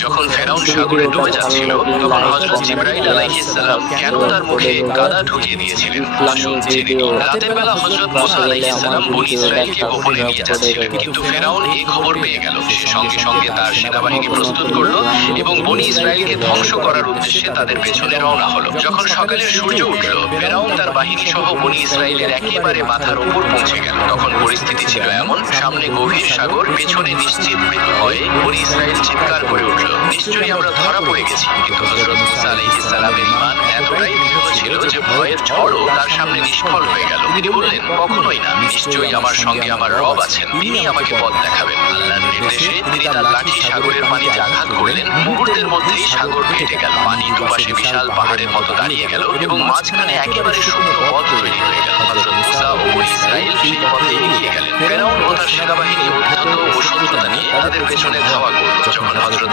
যখন ফেরাউন সাগরে ডুবে যাচ্ছিল তখন হযরত জিবরাইল আলাইহিস সালাম কেন তার মুখে কাদা ঢুকিয়ে দিয়েছিলেন? আসুন জেনে নিই। রাতের বেলা হযরত মুসা আলাইহিস সালাম বনী ইসরাইলকে গোপনে নিয়ে যাচ্ছিলেন, কিন্তু ফেরাউন এই খবর পেয়ে গেল। সে সঙ্গে সঙ্গে তার সেনাবাহিনী প্রস্তুত করলো এবং বনী ইসরাইলকে ধ্বংস করার উদ্দেশ্যে তাদের পেছনে রওনা হলো। যখন সকালের সূর্য উঠল, ফেরাউন তার বাহিনী সহ বনী ইসরাইলের একেবারে মাথার উপর পৌঁছে গেল। তখন পরিস্থিতি ছিল এমন, সামনে গভীর সাগর, পেছনে নিশ্চিত মৃত্যু ভয়ে বনী ইসরাইল চিৎকার করে উঠল, নিশ্চয়ই আমরা ধরা পড়ে গেছি। কিন্তু হযরত মুসা আলাইহিস সালামের ঈমান এতটাই দৃঢ় ছিল যে ভয়ের ঝড়ও তার সামনে নিষ্ফল হয়ে গেল। তিনি বললেন, কখনোই না, নিশ্চয়ই আমার সঙ্গে আমার রব আছেন, তিনি আমাকে পথ দেখাবেন। আল্লাহর নির্দেশে তিনি তার লাঠি সাগরের পানিতে আঘাত করলেন। মুহূর্তের মধ্যেই সাগর ফেটে গেল, পানি দুপাশে বিশাল পাহাড়ের মতো দাঁড়িয়ে গেল এবং মাঝখানে একেবারে শুকনো পথ তৈরি হয়ে গেল। হযরত মুসা ও বনী ইসরাইল সেই পথে এগিয়ে গেলেন। ফেরাউন ও তার সেনাবাহিনী উদ্ধত ও শত্রুতা নিয়ে তাদের পেছনে ধাওয়া করল। যখন হযরত